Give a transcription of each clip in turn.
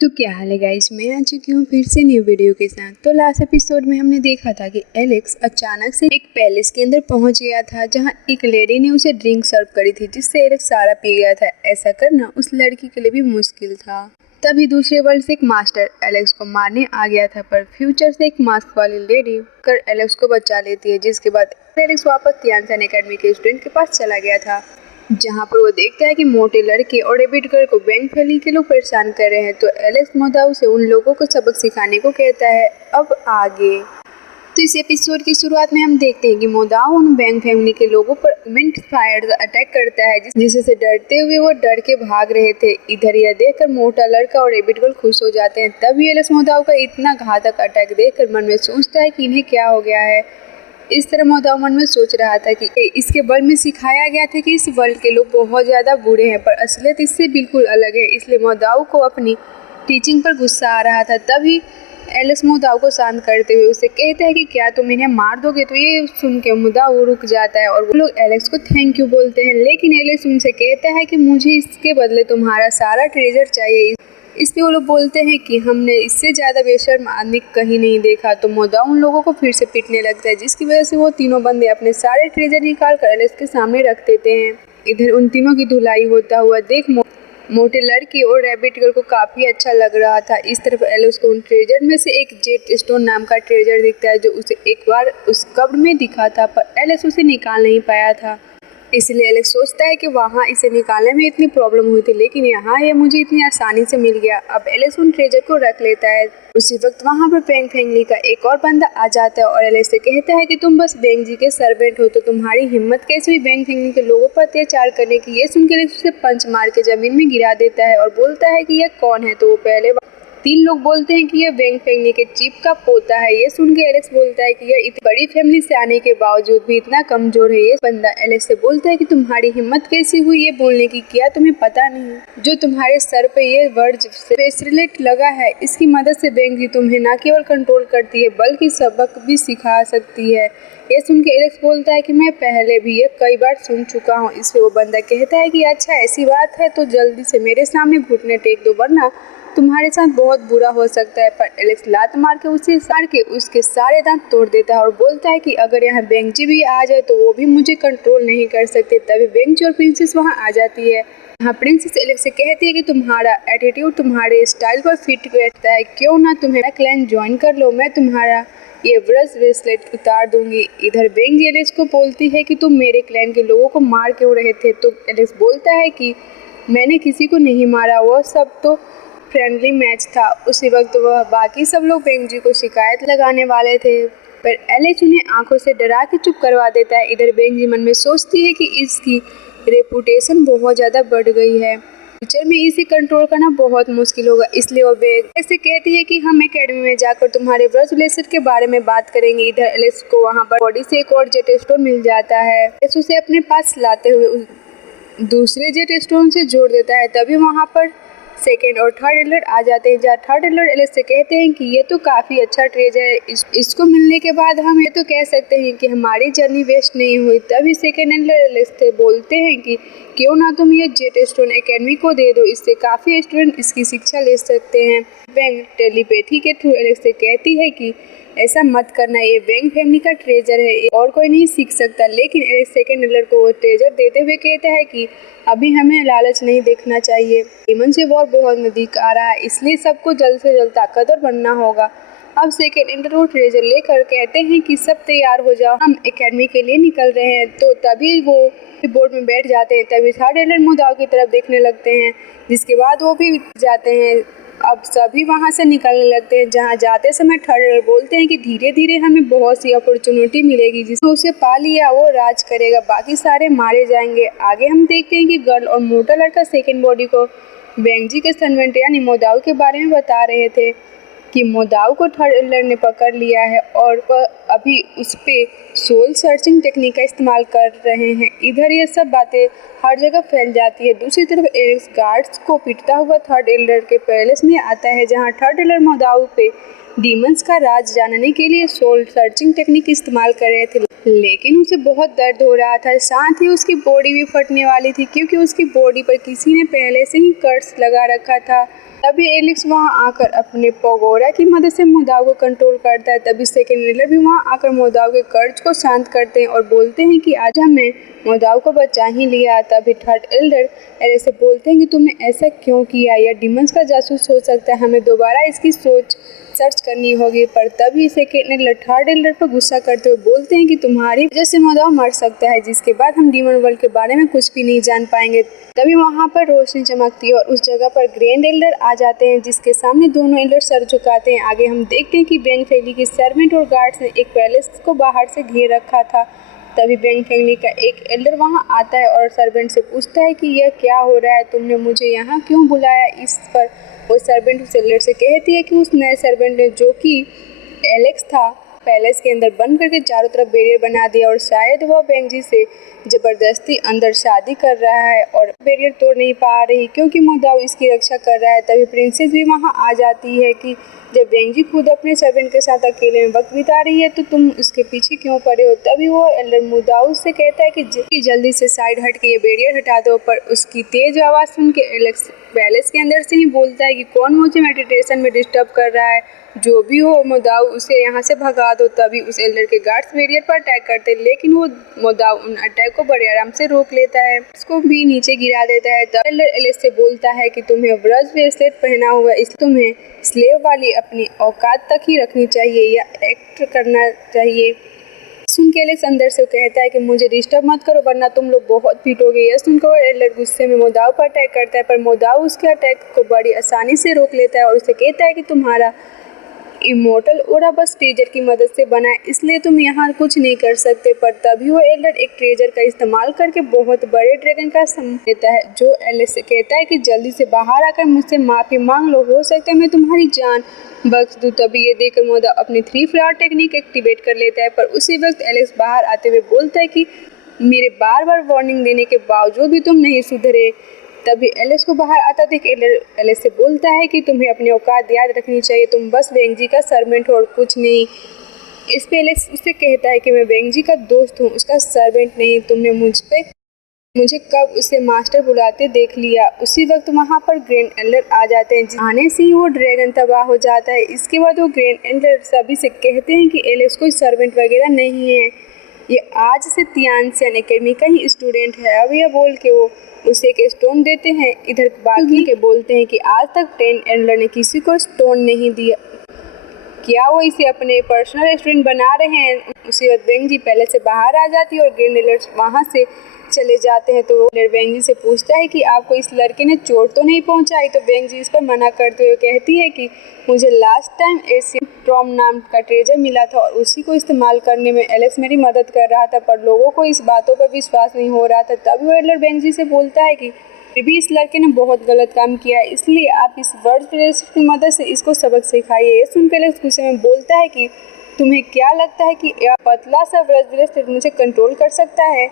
तो क्या हाल है गाइस, मैं आ चुकी हूँ फिर से न्यू वीडियो के साथ। तो लास्ट एपिसोड में हमने देखा था कि एलेक्स अचानक से एक पैलेस के अंदर पहुंच गया था जहां एक लेडी ने उसे ड्रिंक सर्व करी थी जिससे एलेक्स सारा पी गया था। ऐसा करना उस लड़की के लिए भी मुश्किल था। तभी दूसरे वर्ल्ड से एक मास्टर एलेक्स को मारने आ गया था, पर फ्यूचर से एक मास्क वाली लेडी कर एलेक्स को बचा लेती है, जिसके बाद एलेक्स वापस तियानसन एकेडमी के स्टूडेंट के पास चला गया था, जहाँ पर वो देखता है कि मोटे लड़के और रेबिट गर्ल को बैंक फैली के लोग परेशान कर रहे हैं। तो एलेक्स मोदाउ से उन लोगों को सबक सिखाने को कहता है। अब आगे तो इस एपिसोड की शुरुआत में हम देखते हैं कि मोदाउ उन बैंक फैमिली के लोगों पर इमेंट फायर अटैक करता है, जिससे डरते हुए वो डर के भाग रहे थे। इधर यह देखकर मोटा लड़का और रेबिट गर्ल खुश हो जाते हैं। तभी एलेक्स मोदाउ का इतना घातक अटैक देखकर मन में सोचता है कि इन्हें क्या हो गया है। इस तरह मोदाउ मन में सोच रहा था कि इसके वर्ल्ड में सिखाया गया था कि इस वर्ल्ड के लोग बहुत ज़्यादा बुरे हैं, पर असलियत इससे बिल्कुल अलग है। इसलिए मोदाउ को अपनी टीचिंग पर गुस्सा आ रहा था। तभी एलेक्स मोदाउ को शांत करते हुए उसे कहता है कि क्या तुम इन्हें मार दोगे। तो ये सुन के मोदाउ रुक जाता है और वो लोग एलेक्स को थैंक यू बोलते हैं, लेकिन एलेक्स उनसे कहता है कि मुझे इसके बदले तुम्हारा सारा ट्रेजर चाहिए। इस पे वो लोग बोलते हैं कि हमने इससे ज़्यादा बेशर्म आदमी कहीं नहीं देखा। तो मोदाउ उन लोगों को फिर से पीटने लगता है, जिसकी वजह से वो तीनों बंदे अपने सारे ट्रेजर निकाल कर एलेक्स के सामने रख देते हैं। इधर उन तीनों की धुलाई होता हुआ देख मोटे लड़के और रैबिट गर्ल को काफ़ी अच्छा लग रहा था। इस तरफ एलेक्स को उन ट्रेजर में से एक जेट स्टोन नाम का ट्रेजर दिखता है, जो उसे एक बार उस कब्र में दिखा था, पर एलेक्स उसे निकाल नहीं पाया था। इसलिए एलेक्स सोचता है कि वहाँ इसे निकालने में इतनी प्रॉब्लम हुई थी, लेकिन यहाँ ये मुझे इतनी आसानी से मिल गया। अब एलेक्स उन ट्रेजर को रख लेता है। उसी वक्त वहाँ पर बैंक फैमिली का एक और बंदा आ जाता है और एलेक्स से कहता है कि तुम बस बैंक जी के सर्वेंट हो, तो तुम्हारी हिम्मत कैसे हुई बैंक फैमिली के लोगों पर अत्याचार करने की। ये सुनकर एलेक्स उसे पंच मार के जमीन में गिरा देता है और बोलता है कि यह कौन है। तो वो पहले तीन लोग बोलते हैं कि यह वेंग फैमिली के चीफ का पोता है। ये सुन के एलेक्स बोलता है कि यह इतनी बड़ी फैमिली से आने के बावजूद भी इतना कमजोर है। ये बंदा एलेक्स से बोलता है कि तुम्हारी हिम्मत कैसी हुई ये बोलने की, क्या तुम्हें पता नहीं जो तुम्हारे सर पे ये वर्ड ब्रेसलेट लगा है, इसकी मदद से वेंग जी तुम्हें न केवल कंट्रोल करती है बल्कि सबक भी सिखा सकती है। ये सुन के एलेक्स बोलता है कि मैं पहले भी ये कई बार सुन चुका हूँ। इससे वो बंदा कहता है कि अच्छा ऐसी बात है तो जल्दी से मेरे सामने घुटने टेक दो, वरना तुम्हारे साथ बहुत बुरा हो सकता है। पर एलेक्स लात मार के उसके सारे दांत तोड़ देता है और बोलता है कि अगर यहाँ बेंगजी भी आ जाए तो वो भी मुझे कंट्रोल नहीं कर सकते। तभी बेंगजी और प्रिंसेस वहाँ आ जाती है। यहाँ प्रिंसेस एलेक्स से कहती है कि तुम्हारा एटीट्यूड तुम्हारे स्टाइल पर फिट बैठता है, क्यों ना तुम्हें क्लैन ज्वाइन कर लो, मैं तुम्हारा ये ब्रेसलेट उतार दूंगी। इधर बेंगजी एलेक्स को बोलती है कि तुम मेरे क्लैन के लोगों को मार क्यों रहे थे। तो एलेक्स बोलता है कि मैंने किसी को नहीं मारा, वो सब तो फ्रेंडली मैच था। उसी वक्त वह बाकी सब लोग बेंगजी को शिकायत लगाने वाले थे, पर एलेक्स उन्हें आंखों से डरा के चुप करवा देता है। इधर बेंगजी मन में सोचती है कि इसकी रेपुटेशन बहुत ज़्यादा बढ़ गई है, फ्यूचर में इसे कंट्रोल करना बहुत मुश्किल होगा। इसलिए वो बेंगजी से कहती है कि हम एकेडमी में जाकर तुम्हारे ब्रेसलेट के बारे में बात करेंगे। इधर एलेक्स को वहाँ पर बॉडी से एक और जेट स्टोन मिल जाता है। एलेक्स उसे अपने पास लाते हुए दूसरे जेट स्टोन से जोड़ देता है। तभी वहाँ पर सेकेंड और थर्ड एडलर आ जाते हैं, जहाँ थर्ड एडलर एलेक्स से कहते हैं कि ये तो काफ़ी अच्छा ट्रेजर है, इसको मिलने के बाद हम ये तो कह सकते हैं कि हमारी जर्नी वेस्ट नहीं हुई। तभी सेकेंड एडलर एलेक्स से बोलते हैं कि क्यों ना तुम ये जेट स्टोन एकेडमी को दे दो, इससे काफ़ी स्टूडेंट इसकी शिक्षा ले सकते हैं। वेंग टेलीपैथी के थ्रू एलेक्स से कहती है कि ऐसा मत करना, ये वेंग फैमिली का ट्रेजर है और कोई नहीं सीख सकता। लेकिन एलेक्स सेकेंड एडलर को वो ट्रेजर देते हुए कहता है कि अभी हमें लालच नहीं देखना चाहिए, डीमन से वॉर बहुत नज़दीक आ रहा है, इसलिए सबको जल्द से जल्द ताकतवर बनना होगा। अब सेकेंड एडलर वो ट्रेजर लेकर कहते हैं कि सब तैयार हो जाओ, हम एकेडमी के लिए निकल रहे हैं। तो तभी वो बोर्ड में बैठ जाते हैं। तभी थर्ड एडलर मोदाउ की तरफ देखने लगते हैं, जिसके बाद वो भी जाते हैं। अब सभी वहाँ से निकलने लगते हैं। जहाँ जाते समय थर्ड एडलर बोलते हैं कि धीरे धीरे हमें बहुत सी अपॉर्चुनिटी मिलेगी, जिसमें उसे पा लिया वो राज करेगा, बाकी सारे मारे जाएंगे। आगे हम देखते हैं कि गर्ल और मोटा लड़का सेकेंड बॉडी को बेंगजी के सर्वेंट यानी मोदाउ के बारे में बता रहे थे कि मोदाउ को थर्ड एडलर ने पकड़ लिया है और वह अभी उस पे सोल सर्चिंग टेक्निक का इस्तेमाल कर रहे हैं। इधर ये सब बातें हर जगह फैल जाती है। दूसरी तरफ एलेक्स गार्ड्स को पीटता हुआ थर्ड एडलर के पैलेस में आता है, जहां थर्ड एडलर मोदाउ पे डीमंस का राज जानने के लिए सोल सर्चिंग टेक्निक इस्तेमाल कर रहे थे। लेकिन उसे बहुत दर्द हो रहा था, साथ ही उसकी बॉडी भी फटने वाली थी क्योंकि उसकी बॉडी पर किसी ने पहले से ही कर्स लगा रखा था। तभी एलेक्स वहां आकर अपने पगोरा की मदद से मोदाव को कंट्रोल करता है। तभी सेकेंड एल्डर भी वहां आकर मोदाव के कर्ज को शांत करते हैं और बोलते हैं कि आज हमें मोदाव को बचा ही लिया। तभी थर्ड एल्डर एलेक्स से बोलते हैं कि तुमने ऐसा क्यों किया, यह डिमंस का जासूस हो सकता है, हमें दोबारा इसकी सोच सर्च करनी होगी। पर तभी सेकेंड एल्डर थर्ड एल्डर पर गुस्सा करते हुए बोलते हैं कि तुम्हारी वजह से मोदाव मर सकता है, जिसके बाद हम डीमन वर्ल्ड के बारे में कुछ भी नहीं जान पाएंगे। तभी वहां पर रोशनी चमकती है और उस जगह पर ग्रैंड एल्डर आ जाते हैं, जिसके सामने दोनों एल्डर सर झुकाते हैं। आगे हम देखते हैं कि बैंग फैमिली के सर्वेंट और गार्ड्स ने एक पैलेस को बाहर से घेर रखा था। तभी बैंग फैमिली का एक एल्डर वहां आता है और सर्वेंट से पूछता है कि यह क्या हो रहा है, तुमने मुझे यहाँ क्यों बुलाया। इस पर वो सर्वेंट उस एल्डर से कहती है कि उस नए सर्वेंट ने, जो कि एलेक्स था, पैलेस के अंदर बंद करके चारों तरफ बैरियर बना दिया और शायद वह बेंजी से जबरदस्ती अंदर शादी कर रहा है और बैरियर तोड़ नहीं पा रही क्योंकि मोदाव इसकी रक्षा कर रहा है। तभी प्रिंसेस भी वहां आ जाती है कि जब बेंजी खुद अपने सर्वेंट के साथ अकेले में वक्त बिता रही है तो तुम उसके पीछे क्यों पड़े हो। तभी वो एल्डर मोदाव से कहता है कि जल्दी से साइड हट के ये बैरियर हटा दो। पर उसकी तेज आवाज़ सुन के एलेक्स पैलेस के अंदर से ही बोलता है कि कौन मुझे मेडिटेशन में डिस्टर्ब कर रहा है, जो भी हो मोदाव उसे यहाँ से भगा दो। तभी उस एल्डर के गार्ड्स बैरियर पर अटैक करते हैं, लेकिन वो मोदाव उन अटैक को बड़े आराम से रोक लेता है, उसको भी नीचे गिरा देता है। तब एल्डर एलेक्स से बोलता है कि तुम्हें व्रज ब्रेसलेट पहना हुआ है, इसलिए तुम्हें स्लेव वाली अपनी औकात तक ही रखनी चाहिए या एक्ट करना चाहिए। सुन के एलेक्स अंदर से कहता है कि मुझे डिस्टर्ब मत करो वरना तुम लोग बहुत पीटोगे। यह सुनकर एल्डर गुस्से में मोदाव पर अटैक करता है, पर मोदाव उसके अटैक को बड़ी आसानी से रोक लेता है और उसे कहता है कि तुम्हारा इमोर्टल ओरा बस ट्रेजर की मदद से बना है, इसलिए तुम यहाँ कुछ नहीं कर सकते। पर तभी वो एल्डर एक ट्रेजर का इस्तेमाल करके बहुत बड़े ड्रैगन का सम देता है, जो एलेक्स से कहता है कि जल्दी से बाहर आकर मुझसे माफी मांग लो, हो सकता है मैं तुम्हारी जान बख्श दूं। तभी ये देखकर मोदाव अपनी 3 फ्लावर टेक्निक एक्टिवेट कर लेता है, पर उसी वक्त एलेक्स बाहर आते हुए बोलता है कि मेरे बार बार वार्निंग देने के बावजूद भी तुम नहीं सुधरे। तभी एलेक्स को बाहर आता देख एलेक्स से बोलता है कि तुम्हें अपनी औकात याद रखनी चाहिए, तुम बस बेंजी का सर्वेंट हो और कुछ नहीं। इस पे एलेक्स उससे कहता है कि मैं बेंजी का दोस्त हूँ, उसका सर्वेंट नहीं। तुमने मुझे कब उसे मास्टर बुलाते देख लिया। उसी वक्त वहाँ पर ग्रैंड एल्डर आ जाते हैं, आने से ही वो ड्रैगन तबाह हो जाता है। इसके बाद वो ग्रैंड एल्डर सभी से कहते हैं कि एलेक्स कोई सर्वेंट वगैरह नहीं है, ये आज से तियानसियन एकेडमी का ही स्टूडेंट है। अब यह बोल के वो उसे एक स्टोन देते हैं। इधर बाकी के बोलते हैं कि आज तक 10 एल्डर ने किसी को स्टोन नहीं दिया, क्या वो इसे अपने पर्सनल रेस्टोरेंट बना रहे हैं। उसी वक्त बेंजी पहले से बाहर आ जाती है और ग्रैंड एल्डर वहाँ से चले जाते हैं। तो बेंजी से पूछता है कि आपको इस लड़के ने चोट तो नहीं पहुंचाई। तो बेंजी इस पर मना करते हुए कहती है कि मुझे लास्ट टाइम एशियन ट्रॉम नाम का ट्रेजर मिला था और उसी को इस्तेमाल करने में एलेक्स मेरी मदद कर रहा था, पर लोगों को इस बातों पर विश्वास नहीं हो रहा था। तब वो एल्डर बेंजी से बोलता है कि फिर भी इस लड़के ने बहुत गलत काम किया है, इसलिए आप इस वर्ड ब्रेसलेट की मदद से इसको सबक सिखाइए। ये सुनकर एलेक्स गुस्से में बोलता है कि तुम्हें क्या लगता है कि यह पतला सा वर्ड ब्रेसलेट मुझे कंट्रोल कर सकता है।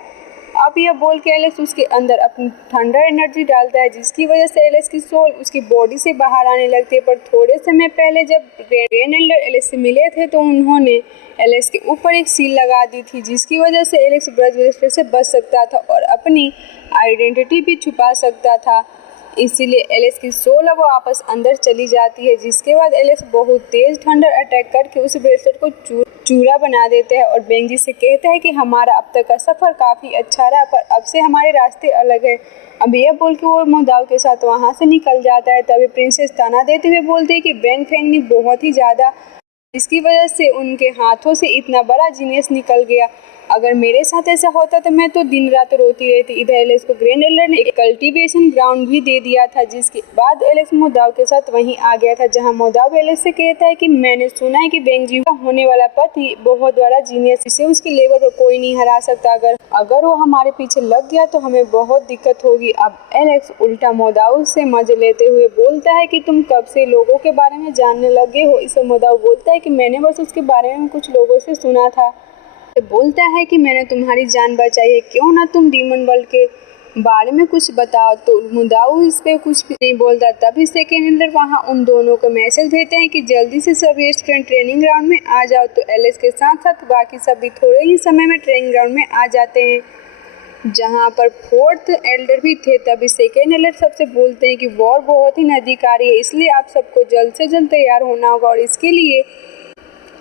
अब यह बोल के एलेक्स उसके अंदर अपनी थंडर एनर्जी डालता है, जिसकी वजह से एलेक्स की सोल उसकी बॉडी से बाहर आने लगती है। पर थोड़े समय पहले जब ग्रैंड एल्डर एलेक्स से मिले थे तो उन्होंने एलेक्स के ऊपर एक सील लगा दी थी, जिसकी वजह से एलेक्स ब्रज ब्रेसलेट से बच सकता था और अपनी आइडेंटिटी भी छुपा सकता था। इसीलिए एलेक्स की सोल अब वापस अंदर चली जाती है, जिसके बाद एलेक्स बहुत तेज थंडर अटैक करके उस ब्रेसलेट को चूरा बना देते हैं और बेंजी से कहता है कि हमारा अब तक का सफ़र काफ़ी अच्छा रहा, पर अब से हमारे रास्ते अलग हैं। अब यह बोल के वो मोदाव के साथ वहाँ से निकल जाता है। तभी प्रिंसेस ताना देते हुए बोलती है कि बैंग फैंगनी बहुत ही ज़्यादा, इसकी वजह से उनके हाथों से इतना बड़ा जीनियस निकल गया। अगर मेरे साथ ऐसा होता तो मैं तो दिन रात रोती रहती। इधर एलेक्स को ग्रैंड एल्डर ने एक कल्टीवेशन ग्राउंड भी दे दिया था, जिसके बाद एलेक्स मोदाव के साथ वहीं आ गया था, जहां मोदाव एलेक्स से कहता है कि मैंने सुना है कि बेंजी का होने वाला पति बहुत बड़ा जीनियस, इसे उसके लेवल पर कोई नहीं हरा सकता। अगर वो हमारे पीछे लग गया तो हमें बहुत दिक्कत होगी। अब एलेक्स उल्टा मोदाव से मजे लेते हुए बोलता है कि तुम कब से लोगों के बारे में जानने लगे हो। इसे मोदाव बोलता है कि मैंने बस उसके बारे में कुछ लोगों से सुना था। बोलता है कि मैंने तुम्हारी जान बचाई है, क्यों ना तुम डीमन वर्ल्ड के बारे में कुछ बताओ, तो मुदाऊ इस पे कुछ भी नहीं बोलता। तभी सेकेंड एल्डर वहाँ उन दोनों को मैसेज भेजते हैं कि जल्दी से सभी स्टूडेंट ट्रेनिंग ग्राउंड में आ जाओ। तो एलेक्स के साथ साथ बाकी सभी थोड़े ही समय में ट्रेनिंग ग्राउंड में आ जाते हैं, जहाँ पर फोर्थ एल्डर भी थे। तभी सेकेंड एल्डर सबसे बोलते हैं कि वॉर बहुत ही नज़दीक आ रही है, इसलिए आप सबको जल्द से जल्द तैयार होना होगा, और इसके लिए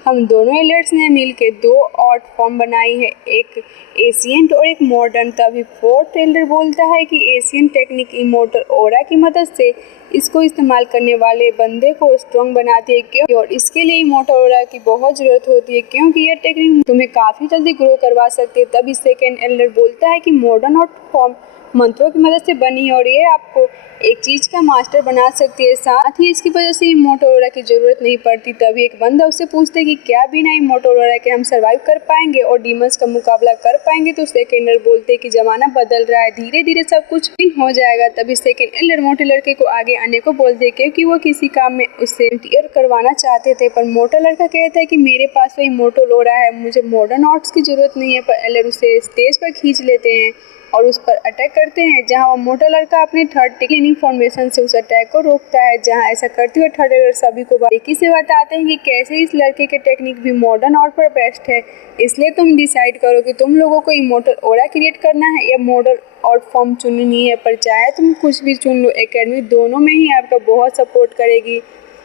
हम दोनों एल्डर्स ने मिलकर 2 आर्ट फॉर्म बनाई है, एक एशियंट और एक मॉडर्न। तभी फोर्थ एल्डर बोलता है कि एशियन टेक्निक इमोर्टल ऑरा की मदद से इसको इस्तेमाल करने वाले बंदे को स्ट्रॉन्ग बनाती है, क्यों और इसके लिए इमोर्टल ऑरा की बहुत ज़रूरत होती है, क्योंकि यह टेक्निक तुम्हें काफ़ी जल्दी ग्रो करवा सकती है। तभी सेकेंड एल्डर बोलता है कि मॉडर्न आर्ट फॉर्म मंत्रों की मदद से बनी है और ये आपको एक चीज़ का मास्टर बना सकती है, साथ ही इसकी वजह से इमोर्टल ऑरा की ज़रूरत नहीं पड़ती। तभी एक बंदा उससे पूछता है कि क्या बिना इमोर्टल ऑरा के हम सर्वाइव कर पाएंगे और डीमंस का मुकाबला कर पाएंगे। तो सेकेंड एल्डर बोलते हैं कि ज़माना बदल रहा है, धीरे धीरे सब कुछ हो जाएगा। तभी सेकेंड एल्डर मोटे लड़के को आगे आने को बोलते हैं, क्योंकि वो किसी काम में उससे इंटरफेयर करवाना चाहते थे, पर मोटा लड़का कहता है कि मेरे पास तो इमोर्टल ऑरा है, मुझे मॉडर्न आर्ट्स की ज़रूरत नहीं है। पर एल्डर उसे स्टेज पर खींच लेते हैं और उस पर अटैक करते हैं, जहां वो मोटा लड़का अपने थर्ड क्लीनिंग फॉर्मेशन से उस अटैक को रोकता है। जहां ऐसा करते हुए थर्ड एल्डर सभी को बारीकी से बताते हैं कि कैसे इस लड़के के टेक्निक भी मॉडर्न आर्ट पर बेस्ट है, इसलिए तुम डिसाइड करो कि तुम लोगों को इमोर्टल ऑरा क्रिएट करना है या मॉडर्न आर्ट फॉर्म चुननी है। पर चाहे तुम कुछ भी चुन लो, एकेडमी दोनों में ही आपका बहुत सपोर्ट करेगी।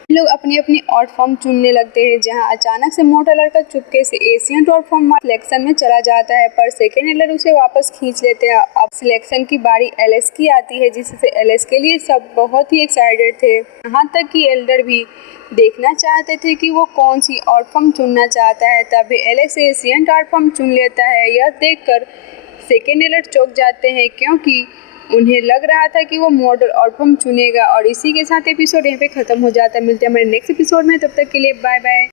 लोग अपनी अपनी आर्ट फॉर्म चुनने लगते हैं, जहां अचानक से मोटा लड़का चुपके से एशियन आर्ट फॉर्म सिलेक्शन में चला जाता है, पर सेकेंड एल्डर उसे वापस खींच लेते हैं। अब सिलेक्शन की बारी एलेक्स की आती है, जिससे एलेक्स के लिए सब बहुत ही एक्साइटेड थे, यहाँ तक कि एल्डर भी देखना चाहते थे कि वो कौन सी आर्ट फॉर्म चुनना चाहता है। तभी एलेक्स एशियन आर्ट फॉर्म चुन लेता है। यह देखकर सेकेंड एल्डर चौंक जाते हैं, क्योंकि उन्हें लग रहा था कि वो मॉडल आर्ट फॉर्म चुनेगा। और इसी के साथ एपिसोड यहीं पे खत्म हो जाता है। मिलते हैं हमारे नेक्स्ट एपिसोड में, तब तक के लिए बाय बाय।